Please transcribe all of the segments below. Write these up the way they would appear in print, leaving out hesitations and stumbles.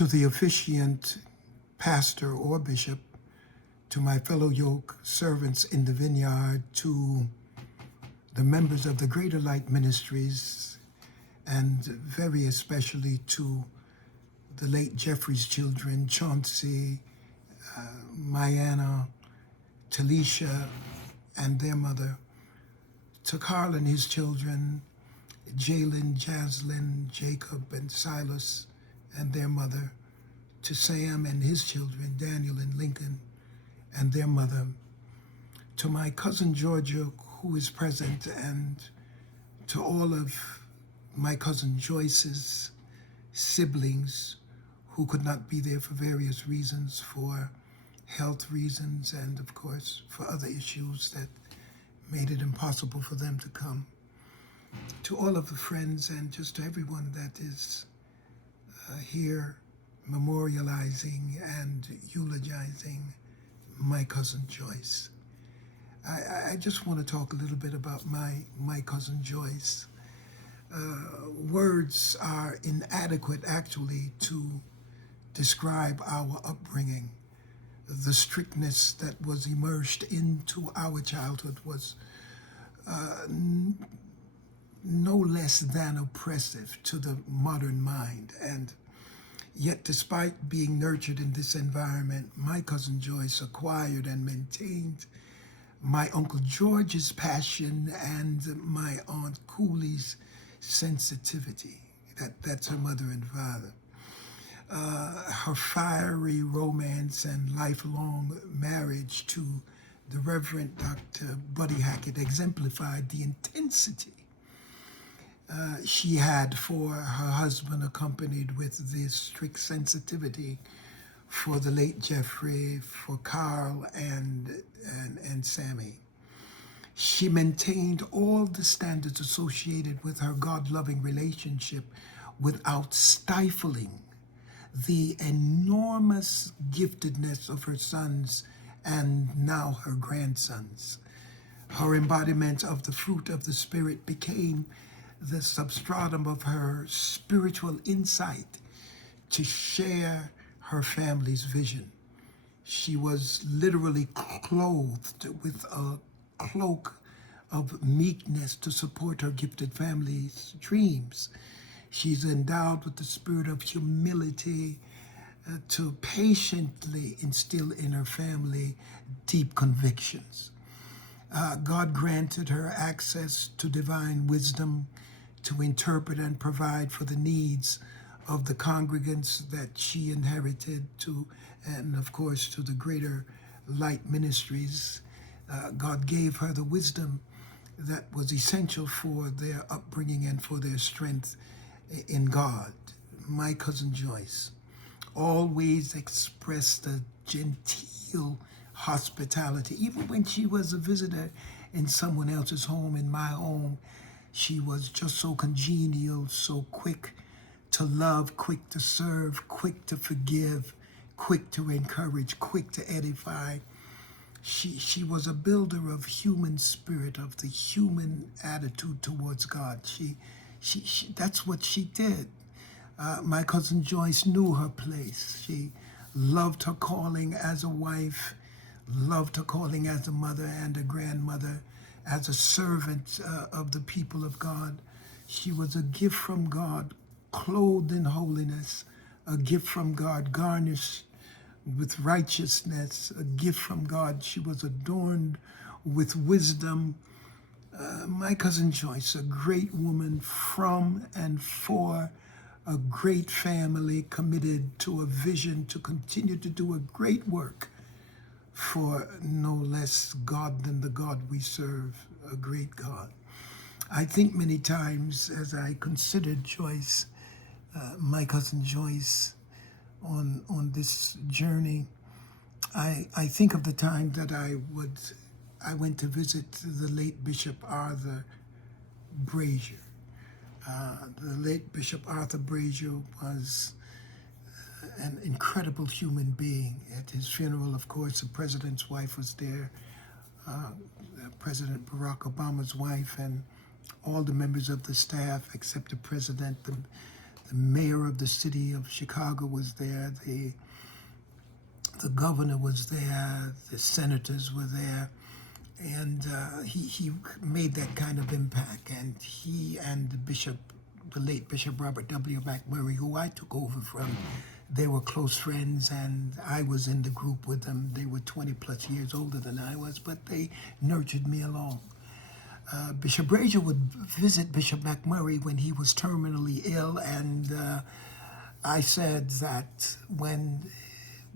To the officiant pastor or bishop, to my fellow yoke servants in the vineyard, to the members of the Greater Light Ministries, and very especially to the late Jeffrey's children, Chauncey, Mayanna, Talisha, and their mother, to Carl and his children, Jalen, Jaslyn, Jacob, and Silas, and their mother, to Sam and his children, Daniel and Lincoln, and their mother, to my cousin Georgia, who is present, and to all of my cousin Joyce's siblings who could not be there for various reasons, for health reasons, and of course for other issues that made it impossible for them to come. To all of the friends and just to everyone that is here memorializing and eulogizing my cousin Joyce. I just want to talk a little bit about my cousin Joyce. Words are inadequate actually to describe our upbringing. The strictness that was immersed into our childhood was no less than oppressive to the modern mind. And yet, despite being nurtured in this environment, my cousin Joyce acquired and maintained my Uncle George's passion and my Aunt Cooley's sensitivity. That's her mother and father. Her fiery romance and lifelong marriage to the Reverend Dr. Buddy Hackett exemplified the intensity she had for her husband, accompanied with this strict sensitivity for the late Jeffrey, for Carl, and Sammy. She maintained all the standards associated with her God-loving relationship without stifling the enormous giftedness of her sons and now her grandsons. Her embodiment of the fruit of the Spirit became the substratum of her spiritual insight to share her family's vision. She was literally clothed with a cloak of meekness to support her gifted family's dreams. She's endowed with the spirit of humility to patiently instill in her family deep convictions. God granted her access to divine wisdom to interpret and provide for the needs of the congregants that she inherited to, and of course to the Greater Light Ministries. God gave her the wisdom that was essential for their upbringing and for their strength in God. My cousin Joyce always expressed a genteel hospitality. Even when she was a visitor in someone else's home, in my home, she was just so congenial, so quick to love, quick to serve, quick to forgive, quick to encourage, quick to edify. She was a builder of human spirit, of the human attitude towards God. She that's what she did. My cousin Joyce knew her place. She loved her calling as a wife, loved her calling as a mother and a grandmother, as a servant of the people of God. She was a gift from God, clothed in holiness, a gift from God, garnished with righteousness, a gift from God. She was adorned with wisdom. My cousin Joyce, a great woman from and for a great family, committed to a vision to continue to do a great work for no less God than the God we serve, a great God. I think many times as I considered Joyce, my cousin Joyce, on this journey, I think of the time that I went to visit the late Bishop Arthur Brazier. The late Bishop Arthur Brazier was an incredible human being. At his funeral, of course, the president's wife was there, President Barack Obama's wife, and all the members of the staff except the president, the The mayor of the city of Chicago was there. The governor was there. The senators were there. And he made that kind of impact. And he and the late Bishop Robert W. McMurray, who I took over from, they were close friends, and I was in the group with them. They were 20 plus years older than I was, but they nurtured me along. Bishop Brazier would visit Bishop McMurray when he was terminally ill, and I said that when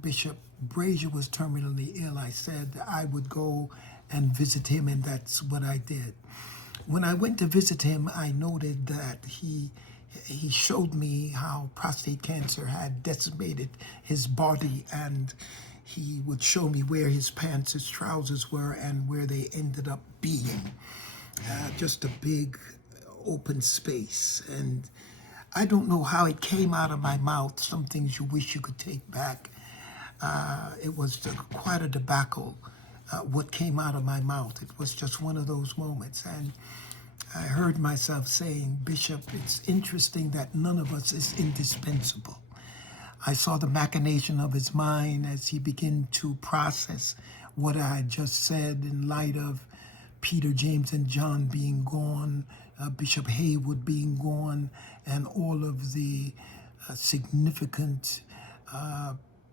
Bishop Brazier was terminally ill, I said I would go and visit him, and that's what I did. When I went to visit him, I noted that he showed me how prostate cancer had decimated his body, and he would show me where his pants, his trousers were, and where they ended up being. Just a big open space. And I don't know how it came out of my mouth. Some things you wish you could take back. It was quite a debacle, what came out of my mouth. It was just one of those moments. And I heard myself saying, Bishop, it's interesting that none of us is indispensable. I saw the machination of his mind as he began to process what I had just said in light of Peter, James, and John being gone, Bishop Haywood being gone, and all of the significant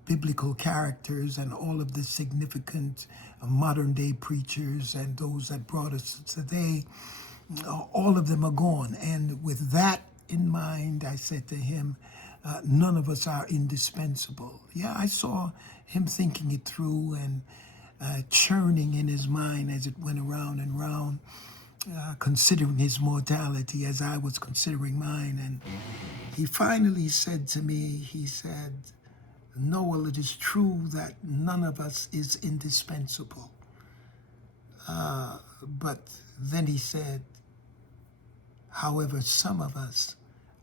biblical characters and all of the significant modern-day preachers and those that brought us today. All of them are gone. And with that in mind, I said to him, none of us are indispensable. Yeah, I saw him thinking it through and churning in his mind as it went around and round, considering his mortality as I was considering mine. And he finally said to me, he said, Noel, it is true that none of us is indispensable. But then he said, however, some of us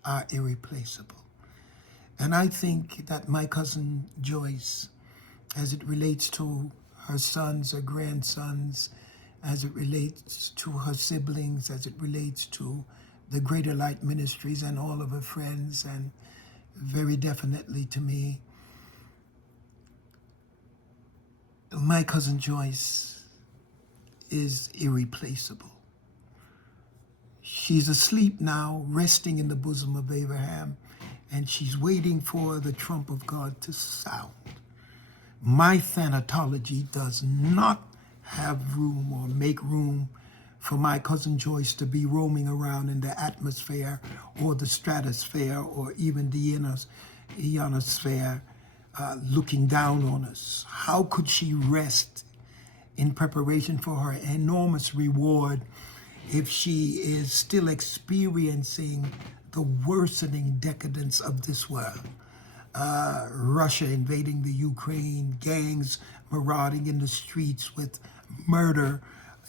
are irreplaceable. And I think that my cousin Joyce, as it relates to her sons, her grandsons, as it relates to her siblings, as it relates to the Greater Light Ministries and all of her friends, and very definitely to me, my cousin Joyce is irreplaceable. She's asleep now, resting in the bosom of Abraham, and she's waiting for the trump of God to sound. My thanatology does not have room or make room for my cousin Joyce to be roaming around in the atmosphere or the stratosphere or even the ionosphere looking down on us. How could she rest in preparation for her enormous reward if she is still experiencing the worsening decadence of this world? Russia invading the Ukraine, gangs marauding in the streets with murder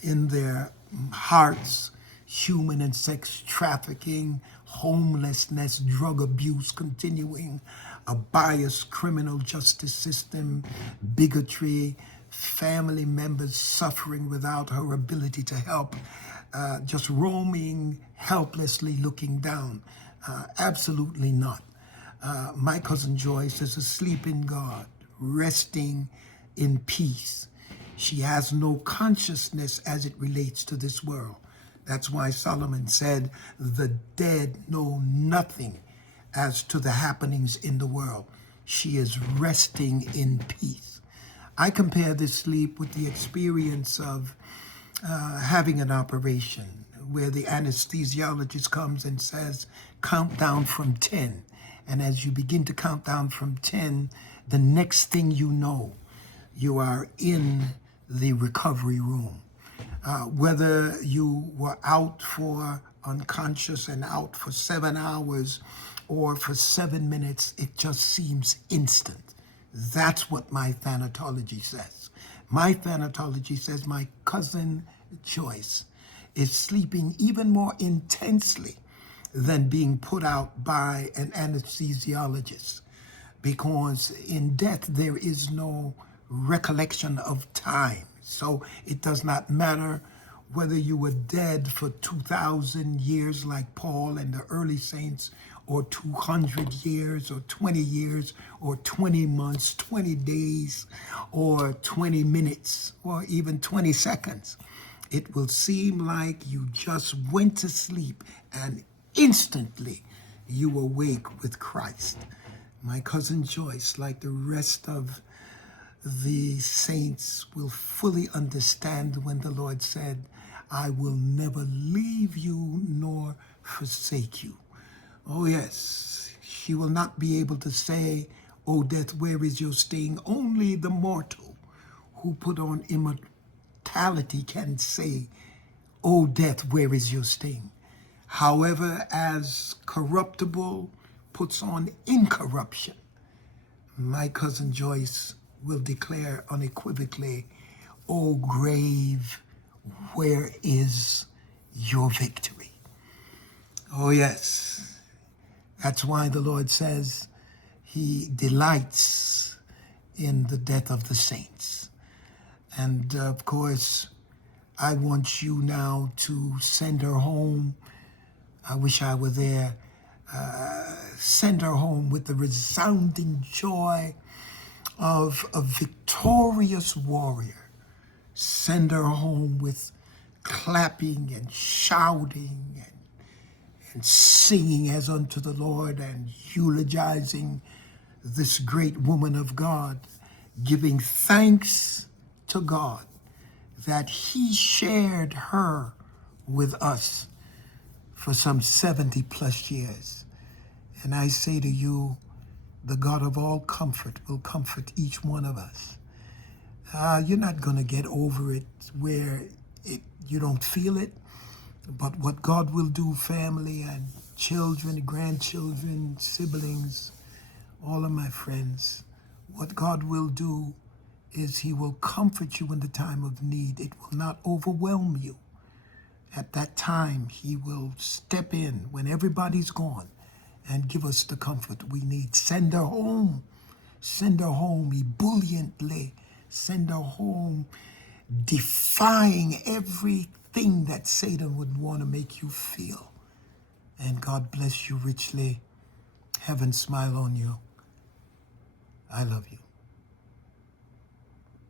in their hearts, human and sex trafficking, homelessness, drug abuse continuing, a biased criminal justice system, bigotry, family members suffering without her ability to help, just roaming helplessly looking down. Absolutely not. My cousin Joyce is asleep in God, resting in peace. She has no consciousness as it relates to this world. That's why Solomon said, the dead know nothing as to the happenings in the world. She is resting in peace. I compare this sleep with the experience of having an operation where the anesthesiologist comes and says, count down from 10. And as you begin to count down from 10, the next thing you know, you are in the recovery room. Whether you were out for unconscious and out for 7 hours or for 7 minutes, it just seems instant. That's what my thanatology says. My thanatology says my cousin Joyce is sleeping even more intensely than being put out by an anesthesiologist, because in death there is no recollection of time. So it does not matter whether you were dead for 2,000 years like Paul and the early saints, or 200 years or 20 years or 20 months, 20 days or 20 minutes or even 20 seconds. It will seem like you just went to sleep and instantly you awake with Christ. My cousin Joyce, like the rest of the saints, will fully understand when the Lord said, I will never leave you nor forsake you. Oh yes, she will not be able to say, O death, where is your sting? Only the mortal who put on immortality can say, O death, where is your sting? However, as corruptible puts on incorruption, my cousin Joyce will declare unequivocally, O grave, where is your victory? Oh yes, that's why the Lord says he delights in the death of the saints. And of course, I want you now to send her home. I wish I were there. Send her home with the resounding joy of a victorious warrior. Send her home with clapping and shouting and singing as unto the Lord and eulogizing this great woman of God, giving thanks to God that he shared her with us for some 70 plus years. And I say to you, the God of all comfort will comfort each one of us. You're not going to get over it where you don't feel it. But what God will do, family and children, grandchildren, siblings, all of my friends, what God will do is he will comfort you in the time of need. It will not overwhelm you. At that time, he will step in when everybody's gone and give us the comfort we need. Send her home. Send her home ebulliently. Send her home defying everything that Satan would want to make you feel. And God bless you richly. Heaven smile on you. I love you.